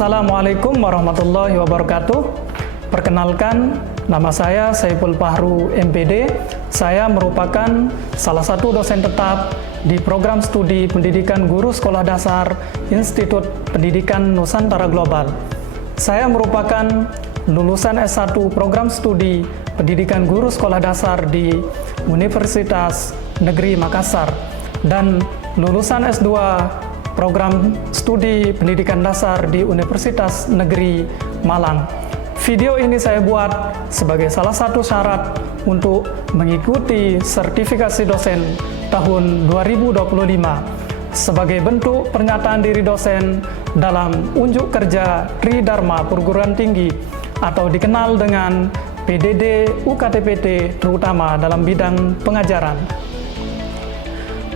Assalamualaikum warahmatullahi wabarakatuh. Perkenalkan, nama saya Saiful Fahru, MPD. Saya merupakan salah satu dosen tetap di program studi pendidikan guru sekolah dasar Institut Pendidikan Nusantara Global. Saya merupakan lulusan S1 program studi pendidikan guru sekolah dasar di Universitas Negeri Makassar dan lulusan S2 program studi pendidikan dasar di Universitas Negeri Malang. Video ini saya buat sebagai salah satu syarat untuk mengikuti sertifikasi dosen tahun 2025 sebagai bentuk pernyataan diri dosen dalam unjuk kerja Tridharma Perguruan Tinggi atau dikenal dengan PDD UKTPT, terutama dalam bidang pengajaran.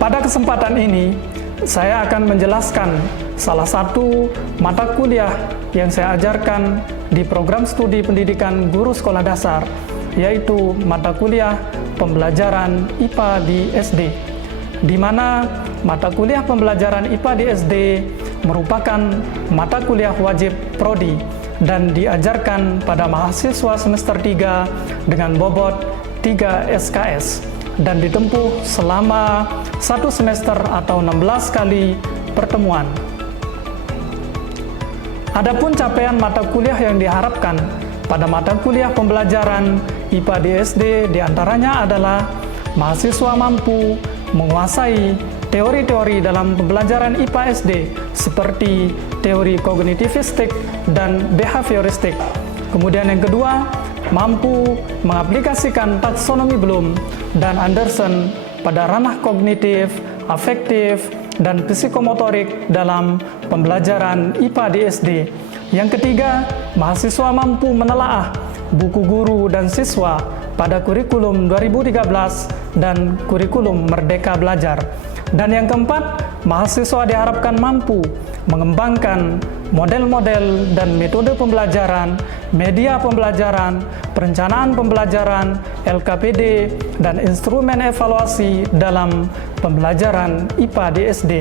Pada kesempatan ini, saya akan menjelaskan salah satu mata kuliah yang saya ajarkan di program studi pendidikan guru sekolah dasar, yaitu mata kuliah pembelajaran IPA di SD, di mana mata kuliah pembelajaran IPA di SD merupakan mata kuliah wajib prodi dan diajarkan pada mahasiswa semester 3 dengan bobot 3 SKS dan ditempuh selama 1 semester atau 16 kali pertemuan. Adapun capaian mata kuliah yang diharapkan pada mata kuliah pembelajaran IPA di SD diantaranya adalah mahasiswa mampu menguasai teori-teori dalam pembelajaran IPA SD seperti teori kognitivistik dan behavioristik. Kemudian yang kedua, mampu mengaplikasikan taksonomi Bloom dan Anderson pada ranah kognitif, afektif, dan psikomotorik dalam pembelajaran IPA di SD. Yang ketiga, mahasiswa mampu menelaah buku guru dan siswa pada kurikulum 2013 dan kurikulum Merdeka Belajar. Dan yang keempat, mahasiswa diharapkan mampu mengembangkan model-model dan metode pembelajaran, media pembelajaran, perencanaan pembelajaran, LKPD, dan instrumen evaluasi dalam pembelajaran IPA di SD.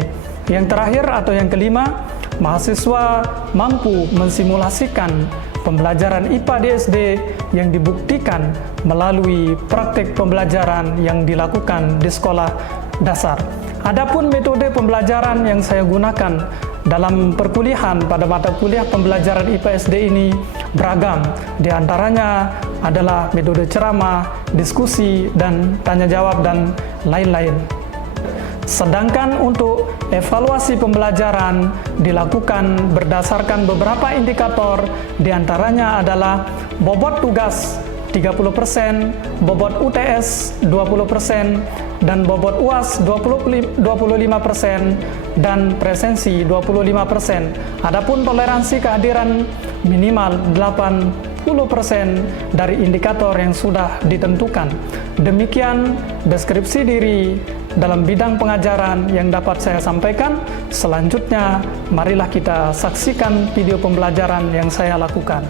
Yang terakhir atau yang kelima, mahasiswa mampu mensimulasikan pembelajaran IPA di SD yang dibuktikan melalui praktik pembelajaran yang dilakukan di sekolah dasar. Adapun metode pembelajaran yang saya gunakan dalam perkuliahan pada mata kuliah pembelajaran IPA SD ini beragam. Di antaranya adalah metode ceramah, diskusi, dan tanya jawab, dan lain-lain. Sedangkan untuk evaluasi pembelajaran dilakukan berdasarkan beberapa indikator, di antaranya adalah bobot tugas 30%, bobot UTS 20%, dan bobot UAS 25%, dan presensi 25%. Adapun toleransi kehadiran minimal 80% dari indikator yang sudah ditentukan. Demikian deskripsi diri dalam bidang pengajaran yang dapat saya sampaikan. Selanjutnya, marilah kita saksikan video pembelajaran yang saya lakukan.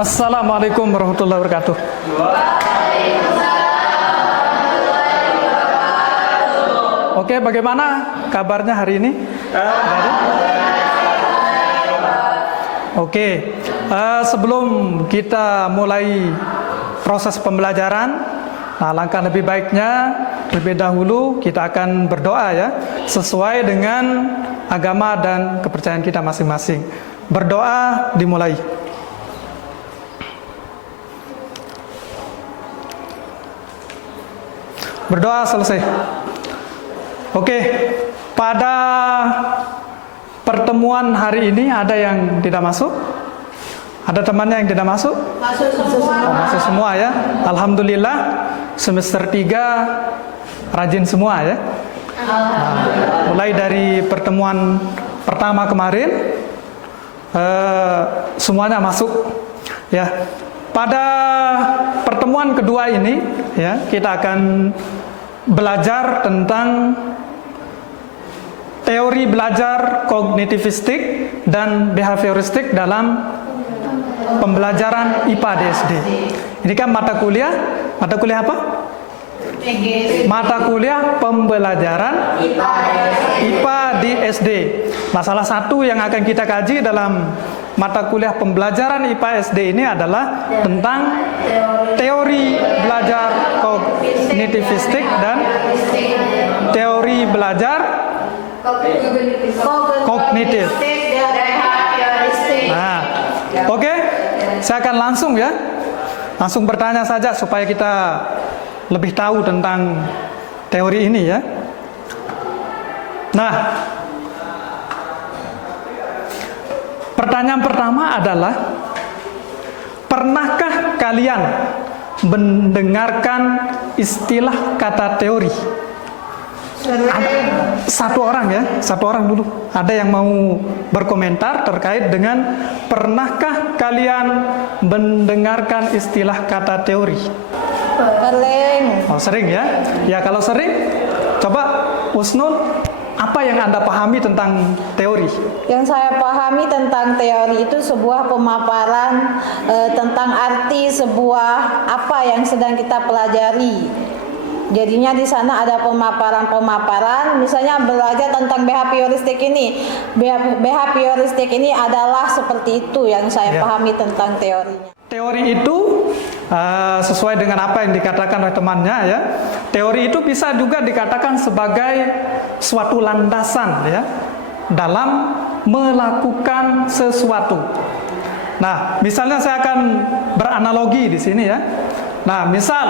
Assalamualaikum warahmatullahi wabarakatuh. Oke, bagaimana kabarnya hari ini? Oke, sebelum kita mulai proses pembelajaran, langkah lebih baiknya terlebih dahulu kita akan berdoa ya, sesuai dengan agama dan kepercayaan kita masing-masing. Berdoa dimulai. Berdoa selesai. Oke, pada pertemuan hari ini ada yang tidak masuk? Ada temannya yang tidak masuk? Masuk semua. Masuk semua ya. Alhamdulillah, semester 3 rajin semua ya. Mulai dari pertemuan pertama kemarin, semuanya masuk ya. Pada pertemuan kedua ini ya, kita akan belajar tentang teori belajar kognitivistik dan behavioristik dalam pembelajaran IPA di SD. Ini kan mata kuliah apa? Mata kuliah pembelajaran IPA di SD. Nah, salah satu yang akan kita kaji dalam mata kuliah pembelajaran IPA SD ini adalah tentang teori belajar kognitivistik dan teori belajar kognitif. Nah, oke, saya akan langsung bertanya saja supaya kita lebih tahu tentang teori ini ya. Nah, pertanyaan pertama adalah, pernahkah kalian mendengarkan istilah kata teori? Satu orang dulu. Ada yang mau berkomentar terkait dengan pernahkah kalian mendengarkan istilah kata teori? Sering. Oh, sering ya? Ya, kalau sering, coba Usnul, apa yang Anda pahami tentang teori? Yang saya pahami tentang teori itu sebuah pemaparan tentang arti sebuah apa yang sedang kita pelajari. Jadinya di sana ada pemaparan, misalnya belajar tentang behavioristik ini. Behavioristik ini adalah seperti itu yang saya pahami tentang teorinya. Teori itu sesuai dengan apa yang dikatakan oleh temannya ya. Teori itu bisa juga dikatakan sebagai suatu landasan ya dalam melakukan sesuatu. Nah, misalnya saya akan beranalogi di sini ya. Nah, misal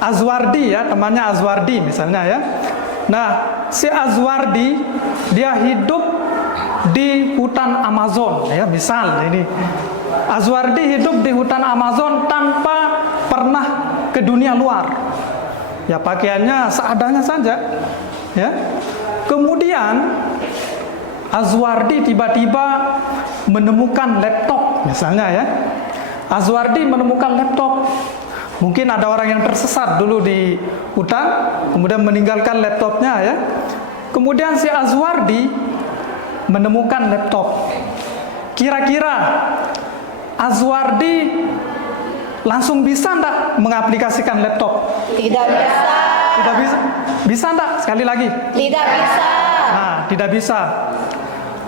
Azwardi ya, temannya Azwardi misalnya ya. Nah, si Azwardi dia hidup di hutan Amazon ya, misal ini. Azwardi hidup di hutan Amazon tanpa pernah ke dunia luar. Ya, pakaiannya seadanya saja ya. Kemudian Azwardi tiba-tiba menemukan laptop misalnya ya. Azwardi menemukan laptop. Mungkin ada orang yang tersesat dulu di hutan, kemudian meninggalkan laptopnya ya. Kemudian si Azwardi menemukan laptop. Kira-kira Azwardi langsung bisa enggak mengaplikasikan laptop? Tidak bisa. Tidak bisa. Bisa enggak? Sekali lagi. Tidak bisa. Nah, tidak bisa.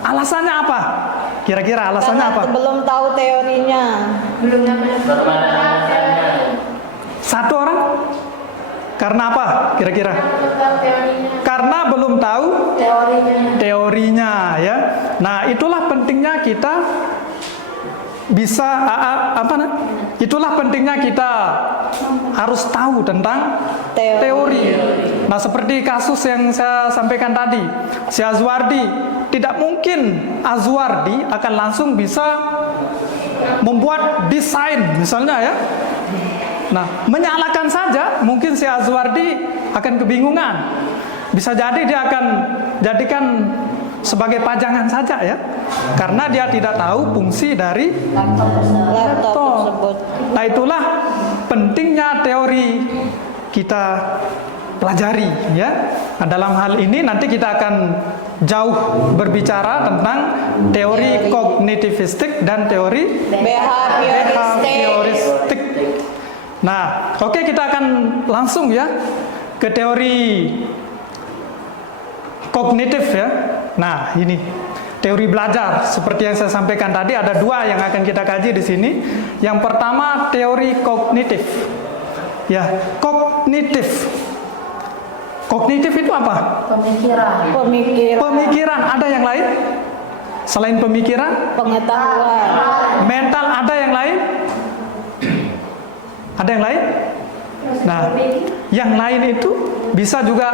Alasannya apa? Kira-kira alasannya Karena apa? belum tahu teorinya. Satu orang? Karena apa kira-kira? Karena belum tahu teorinya ya. Nah, itulah pentingnya kita bisa itulah pentingnya kita harus tahu tentang teori. Nah, seperti kasus yang saya sampaikan tadi, si Azwardi, tidak mungkin Azwardi akan langsung bisa membuat desain misalnya ya. Nah, menyalakan saja mungkin si Azwardi akan kebingungan. Bisa jadi dia akan jadikan sebagai pajangan saja ya. Karena dia tidak tahu fungsi dari laptop tersebut. Nah, itulah pentingnya teori kita pelajari ya. Nah, dalam hal ini nanti kita akan jauh berbicara tentang teori kognitivistik dan teori behavioristik. Nah, oke, kita akan langsung ya ke teori kognitif ya. Nah, ini teori belajar seperti yang saya sampaikan tadi, ada dua yang akan kita kaji di sini. Yang pertama teori kognitif. Ya, kognitif. Kognitif itu apa? Pemikiran. Ada yang lain? Selain pemikiran? Pengetahuan. Mental, ada yang lain? Ada yang lain? Nah, yang lain itu bisa juga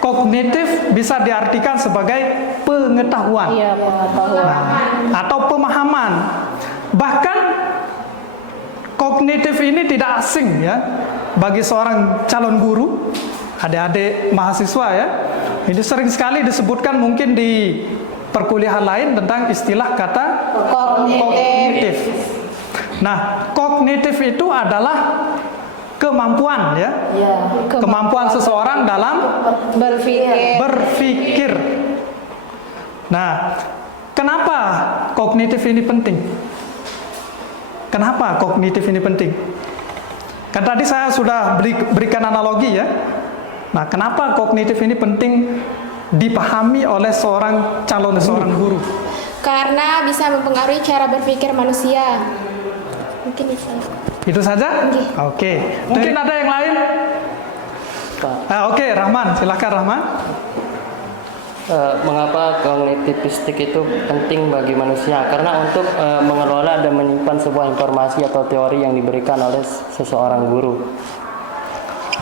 kognitif bisa diartikan sebagai pengetahuan. Iya, pengetahuan. Nah, atau pemahaman. Bahkan kognitif ini tidak asing ya bagi seorang calon guru, adik-adik mahasiswa ya. Ini sering sekali disebutkan mungkin di perkuliahan lain tentang istilah kata kognitif. Nah, kognitif itu adalah kemampuan ya, kemampuan seseorang dalam berpikir. Nah, kenapa kognitif ini penting? Kenapa kognitif ini penting? Kan tadi saya sudah berikan analogi ya. Nah, kenapa kognitif ini penting dipahami oleh seorang seorang guru? Karena bisa mempengaruhi cara berpikir manusia. Mungkin bisa. Itu saja? Oke. Oke. Mungkin ada yang lain? Oke, Rahman, silakan Rahman. Mengapa kognitivistik itu penting bagi manusia? Karena untuk mengelola dan menyimpan sebuah informasi atau teori yang diberikan oleh seseorang guru.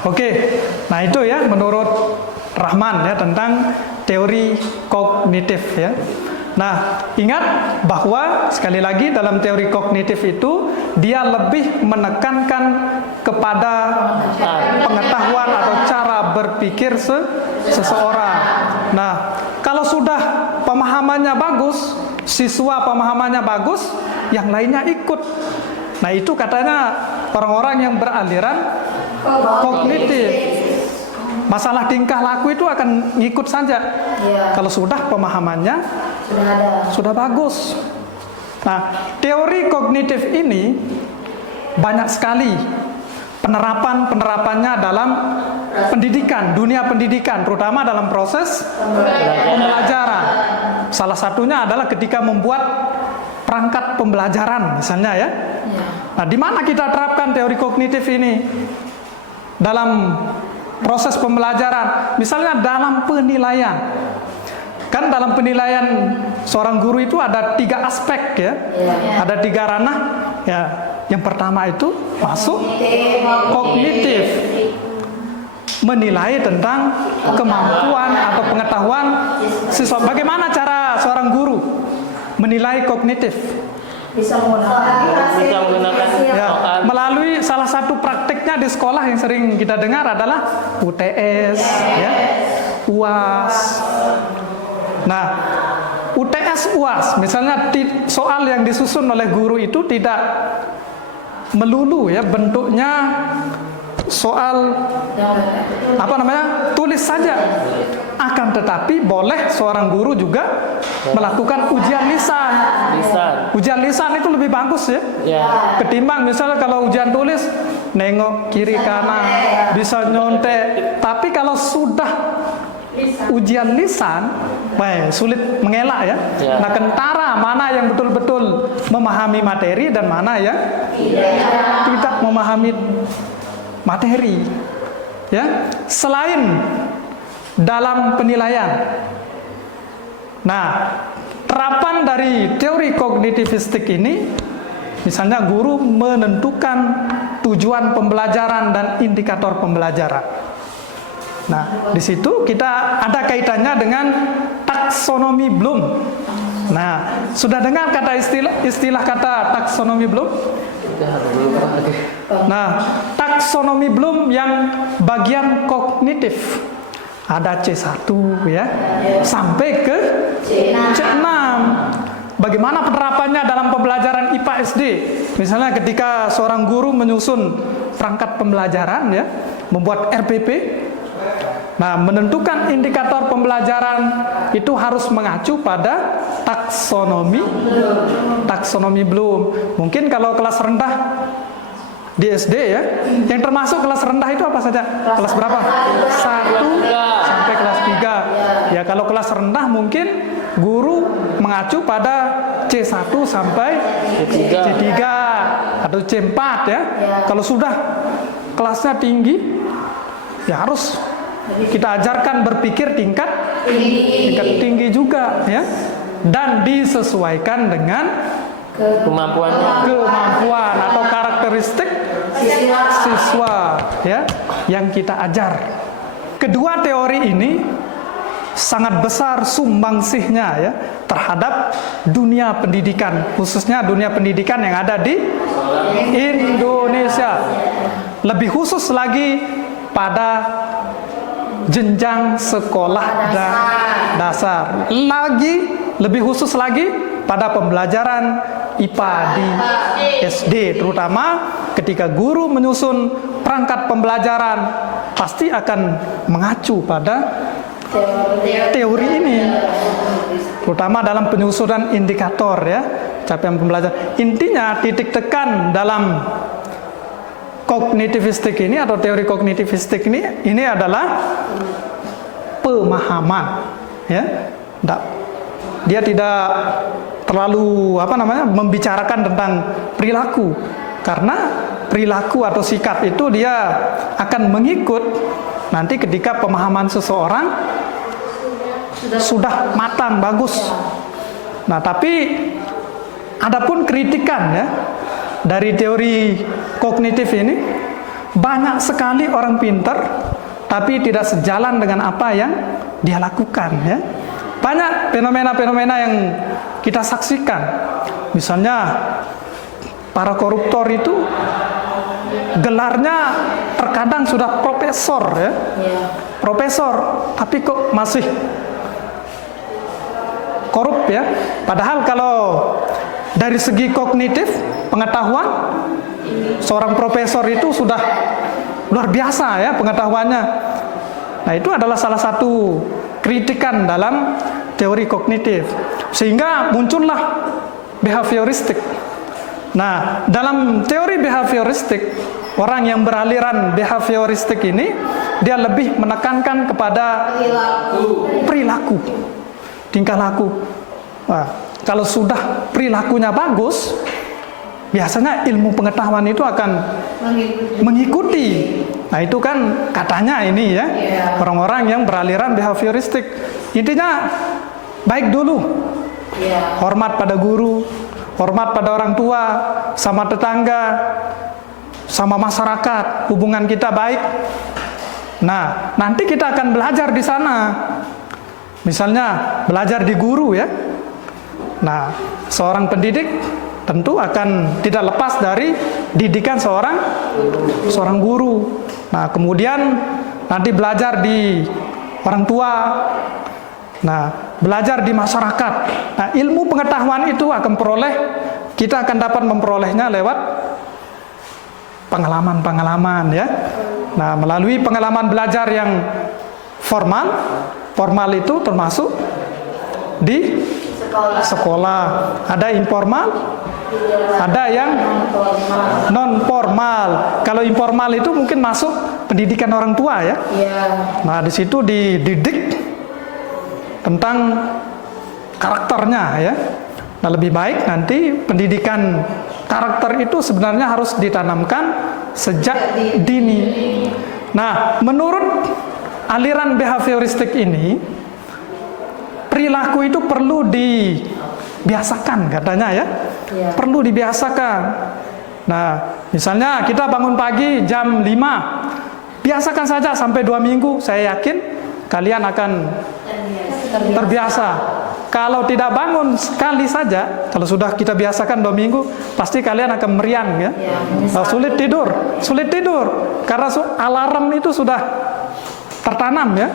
Oke, nah itu ya menurut Rahman ya tentang teori kognitif ya. Nah, ingat bahwa sekali lagi dalam teori kognitif itu dia lebih menekankan kepada pengetahuan atau cara berpikir seseorang. Nah, kalau sudah pemahamannya bagus, siswa pemahamannya bagus, yang lainnya ikut. Nah, itu katanya orang-orang yang beraliran kognitif. Masalah tingkah laku itu akan ngikut saja. Kalau sudah pemahamannya sudah bagus. Nah, teori kognitif ini banyak sekali penerapannya dalam pendidikan, dunia pendidikan, terutama dalam proses pembelajaran. Salah satunya adalah ketika membuat perangkat pembelajaran, misalnya ya. Nah, di mana kita terapkan teori kognitif ini dalam proses pembelajaran? Misalnya dalam penilaian. Kan dalam penilaian seorang guru itu ada 3 aspek ya. Ada 3 ranah ya. Yang pertama itu masuk kognitif. Menilai tentang kemampuan atau pengetahuan siswa. Bagaimana cara seorang guru menilai kognitif? Bisa menggunakan Ya, melalui salah satu praktiknya di sekolah yang sering kita dengar adalah UTS, ya, UAS. Nah, UTS, UAS, misalnya soal yang disusun oleh guru itu tidak melulu ya bentuknya soal tulis saja, akan tetapi boleh seorang guru juga melakukan ujian lisan. Ujian lisan itu lebih bagus ya, ketimbang misalnya kalau ujian tulis nengok kiri kanan bisa nyontek. Tapi kalau sudah ujian lisan, sulit mengelak ya. Nah, kentara mana yang betul-betul memahami materi dan mana yang tidak memahami materi ya, selain dalam penilaian. Nah, terapan dari teori kognitivistik ini, misalnya guru menentukan tujuan pembelajaran dan indikator pembelajaran. Nah, di situ kita ada kaitannya dengan taksonomi Bloom. Nah, sudah dengar kata istilah kata taksonomi Bloom? Nah, taksonomi Bloom yang bagian kognitif ada C1 ya, sampai ke C6. Bagaimana penerapannya dalam pembelajaran IPA SD? Misalnya ketika seorang guru menyusun perangkat pembelajaran ya, membuat RPP. Nah, menentukan indikator pembelajaran itu harus mengacu pada taksonomi Bloom. Mungkin kalau kelas rendah di SD ya, yang termasuk kelas rendah itu apa saja? Kelas berapa? 1 sampai kelas 3. Ya, kalau kelas rendah mungkin guru mengacu pada C1 sampai C3 atau C4 ya. Kalau sudah kelasnya tinggi, ya harus kita ajarkan berpikir tingkat tinggi juga ya, dan disesuaikan dengan kemampuan atau karakteristik siswa ya yang kita ajar. Kedua teori ini sangat besar sumbangsihnya ya terhadap dunia pendidikan, khususnya dunia pendidikan yang ada di Indonesia. Lebih khusus lagi pada jenjang sekolah dasar. Lebih khusus lagi pada pembelajaran IPA di SD, terutama ketika guru menyusun perangkat pembelajaran pasti akan mengacu pada teori ini, terutama dalam penyusunan indikator ya capaian pembelajaran. Intinya titik tekan dalam kognitivistik ini atau teori kognitivistik ini adalah pemahaman. ya. Dia tidak terlalu membicarakan tentang perilaku, karena perilaku atau sikap itu dia akan mengikut nanti ketika pemahaman seseorang sudah matang, bagus. Nah, tapi adapun kritikan ya dari teori kognitif ini, banyak sekali orang pintar tapi tidak sejalan dengan apa yang dia lakukan ya. Banyak fenomena-fenomena yang kita saksikan. Misalnya para koruptor itu gelarnya terkadang sudah profesor ya. Profesor, tapi kok masih korup ya. Padahal kalau dari segi kognitif, pengetahuan, seorang profesor itu sudah luar biasa ya pengetahuannya. Nah, itu adalah salah satu kritikan dalam teori kognitif, sehingga muncullah behavioristik. Nah, dalam teori behavioristik, orang yang beraliran behavioristik ini dia lebih menekankan kepada perilaku, tingkah laku. Nah, kalau sudah perilakunya bagus, biasanya ilmu pengetahuan itu akan mengikuti. Nah, itu kan katanya ini ya, orang-orang yang beraliran behavioristik. Intinya baik dulu, hormat pada guru, hormat pada orang tua, sama tetangga, sama masyarakat, hubungan kita baik. Nah, nanti kita akan belajar di sana. Misalnya belajar di guru ya. Nah, seorang pendidik tentu akan tidak lepas dari didikan seorang guru. Nah, kemudian nanti belajar di orang tua. Nah, belajar di masyarakat. Nah, ilmu pengetahuan itu kita akan dapat memperolehnya lewat pengalaman-pengalaman ya. Nah, melalui pengalaman belajar yang formal itu termasuk di sekolah. Ada informal, ada yang non formal. Kalau informal itu mungkin masuk pendidikan orang tua ya. Nah, di situ dididik tentang karakternya ya. Nah, lebih baik nanti pendidikan karakter itu sebenarnya harus ditanamkan sejak dini. Nah, menurut aliran behavioristik ini, perilaku itu perlu dibiasakan katanya ya. Perlu dibiasakan. Nah, misalnya kita bangun pagi jam 5. Biasakan saja sampai 2 minggu, saya yakin kalian akan terbiasa. Kalau tidak bangun sekali saja, kalau sudah kita biasakan 2 minggu, pasti kalian akan meriang ya. Sulit tidur karena alarm itu sudah tertanam ya.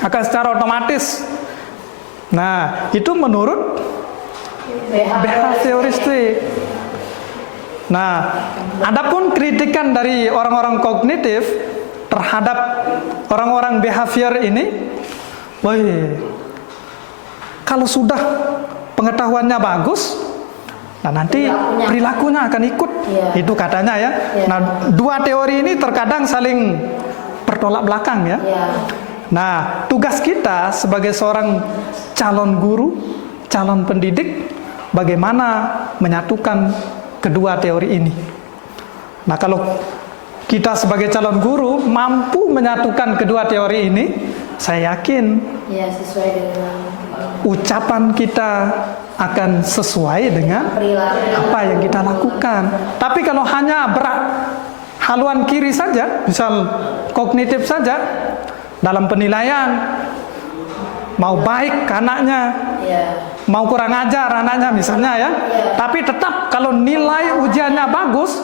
Akan secara otomatis. Nah, itu menurut behavioristik. Nah, adapun kritikan dari orang-orang kognitif terhadap orang-orang behavior ini, kalau sudah pengetahuannya bagus, nah nanti perilakunya akan ikut. Itu katanya ya. Nah, dua teori ini terkadang saling bertolak belakang ya. Nah, tugas kita sebagai seorang calon guru, calon pendidik, bagaimana menyatukan kedua teori ini. Nah, kalau kita sebagai calon guru mampu menyatukan kedua teori ini, saya yakin sesuai dengan ucapan kita akan sesuai dengan apa yang kita lakukan. Tapi kalau hanya haluan kiri saja, misal kognitif saja, dalam penilaian, mau baik anaknya, mau kurang ajar anaknya misalnya ya, tapi tetap kalau nilai ujiannya bagus,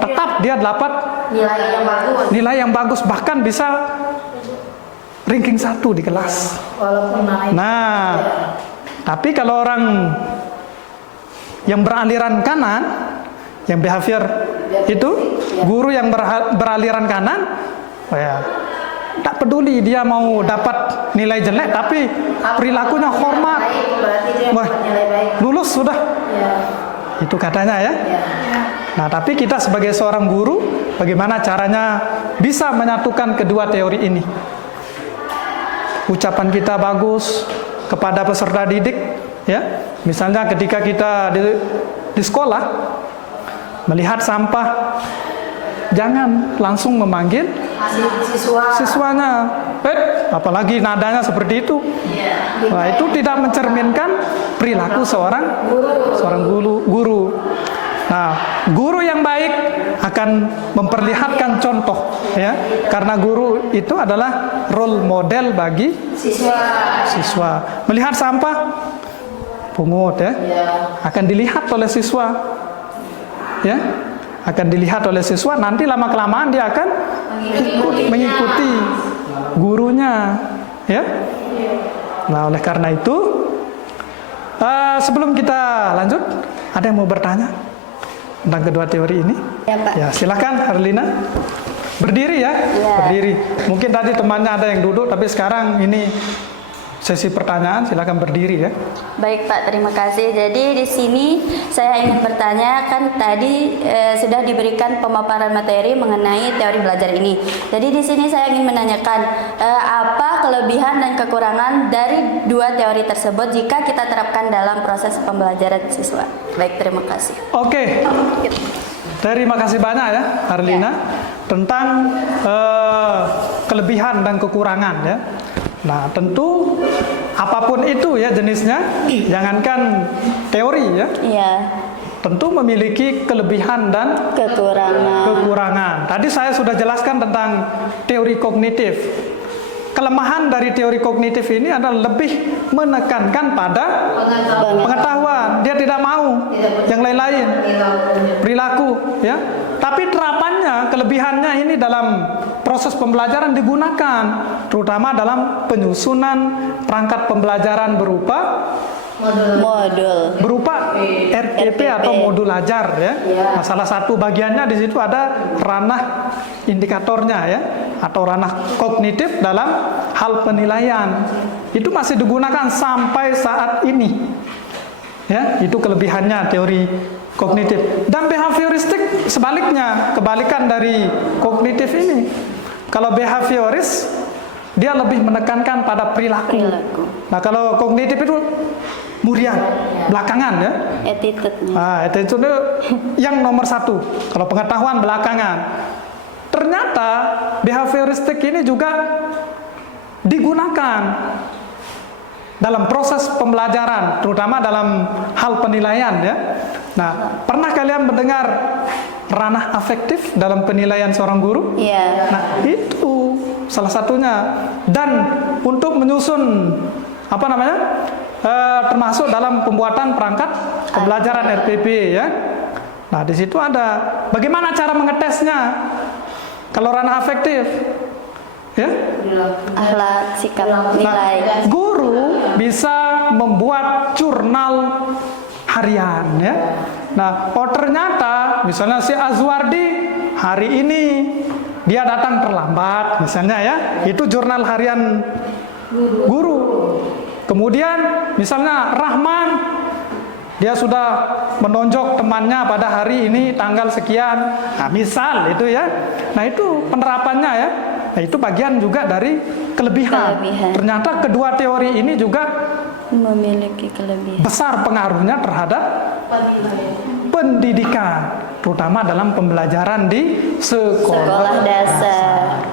tetap dia dapat nilai yang bagus, bahkan bisa ranking 1 di kelas. Nah, tapi kalau orang yang beraliran kanan, yang behavior itu, guru yang beraliran kanan, tak peduli dia mau dapat nilai jelek, tapi perilakunya hormat, lulus sudah. Itu katanya ya. Nah, tapi kita sebagai seorang guru, bagaimana caranya bisa menyatukan kedua teori ini? ucapan kita bagus kepada peserta didik, ya. Misalnya ketika kita di sekolah melihat sampah, jangan langsung memanggil siswanya, apalagi nadanya seperti itu. Nah, itu tidak mencerminkan perilaku seorang guru. Nah, guru yang baik akan memperlihatkan contoh, ya, karena guru itu adalah role model bagi siswa. Melihat sampah, pungut, ya, akan dilihat oleh siswa, ya, akan dilihat oleh siswa. Nanti lama kelamaan dia akan mengikuti gurunya, ya. Nah, oleh karena itu, sebelum kita lanjut, ada yang mau bertanya tentang kedua teori ini? Ya, Pak. Ya, silakan Harlina. Berdiri ya, berdiri. Mungkin tadi temannya ada yang duduk, tapi sekarang ini sesi pertanyaan, silakan berdiri ya. Baik Pak, terima kasih. Jadi di sini saya ingin bertanya, kan tadi sudah diberikan pemaparan materi mengenai teori belajar ini. Jadi di sini saya ingin menanyakan apa kelebihan dan kekurangan dari dua teori tersebut jika kita terapkan dalam proses pembelajaran siswa. Baik, terima kasih. Oke. Terima kasih banyak ya Harlina tentang kelebihan dan kekurangan ya. Nah, tentu apapun itu ya jenisnya, jangankan teori ya. Iya. Tentu memiliki kelebihan dan kekurangan. Tadi saya sudah jelaskan tentang teori kognitif. Kelemahan dari teori kognitif ini adalah lebih menekankan pada pengetahuan. Dia tidak mau yang lain-lain, perilaku ya. Tapi terapannya, kelebihannya ini dalam proses pembelajaran digunakan, terutama dalam penyusunan perangkat pembelajaran berupa RPP atau modul ajar ya. Nah, salah satu bagiannya di situ ada ranah indikatornya ya, atau ranah kognitif dalam hal penilaian. Itu masih digunakan sampai saat ini. Ya, itu kelebihannya teori kognitif. Dan behavioristik sebaliknya, kebalikan dari kognitif ini. Kalau behavioris dia lebih menekankan pada perilaku. Nah, kalau kognitif itu murian, belakangan ya. Attitude-nya. Attitude itu yang nomor satu. Kalau pengetahuan belakangan. Ternyata behavioristik ini juga digunakan dalam proses pembelajaran, terutama dalam hal penilaian ya. Nah, pernah kalian mendengar ranah afektif dalam penilaian seorang guru? Iya. Nah, itu salah satunya. Dan untuk menyusun termasuk dalam pembuatan perangkat pembelajaran RPP ya. Nah, di situ ada bagaimana cara mengetesnya. Kalau ranah afektif ya, Akhlak, sikap, nilai. Nah, guru bisa membuat jurnal harian ya. Nah, ternyata misalnya si Azwardi hari ini dia datang terlambat misalnya ya, itu jurnal harian guru. Kemudian misalnya Rahman dia sudah menonjok temannya pada hari ini tanggal sekian. Nah, misal itu ya. Nah, itu penerapannya ya. Nah, itu bagian juga dari kelebihan. Ternyata kedua teori ini juga memiliki kelebihan besar pengaruhnya terhadap pendidikan, terutama dalam pembelajaran di sekolah dasar.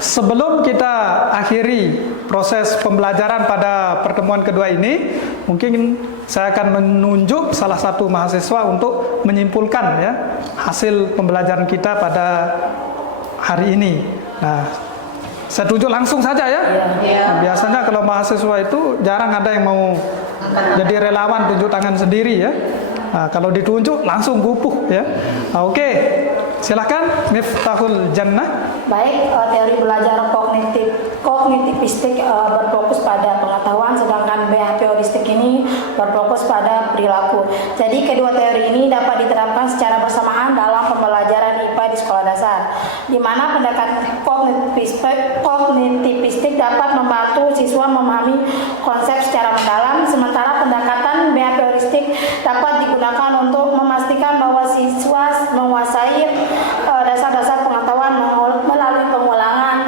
Sebelum kita akhiri proses pembelajaran pada pertemuan kedua ini, mungkin saya akan menunjuk salah satu mahasiswa untuk menyimpulkan ya hasil pembelajaran kita pada hari ini. Nah, saya tunjuk langsung saja ya. Nah, biasanya kalau mahasiswa itu jarang ada yang mau jadi relawan tunjuk tangan sendiri ya. Nah, kalau ditunjuk langsung gupuh ya. Nah, oke. Silakan Miftahul Jannah. Baik, teori belajar kognitivistik berfokus pada pengetahuan, sedangkan behavioristik ini berfokus pada perilaku. Jadi kedua teori ini dapat diterapkan secara bersamaan dalam pembelajaran IPA di sekolah dasar, di mana pendekatan kognitivistik dapat membantu siswa memahami konsep secara mendalam, sementara pendekatan behavioristik dapat digunakan untuk memastikan bahwa siswa menguasai dasar-dasar pengetahuan melalui pengulangan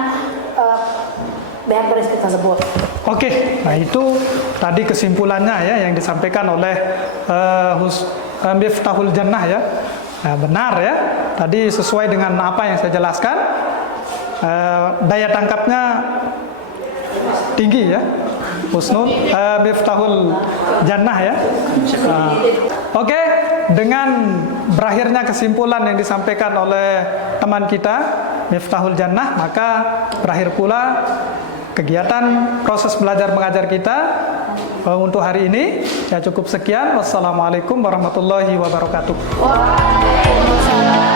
BH heuristik tersebut. Oke, nah itu tadi kesimpulannya ya yang disampaikan oleh Miftahul Jannah ya. Nah, benar ya, tadi sesuai dengan apa yang saya jelaskan, daya tangkapnya tinggi ya. Husnul Miftahul Jannah ya. Oke, dengan berakhirnya kesimpulan yang disampaikan oleh teman kita Miftahul Jannah, maka berakhir pula kegiatan proses belajar mengajar kita untuk hari ini. Ya cukup sekian. Wassalamualaikum warahmatullahi wabarakatuh. Waalaikumsalam.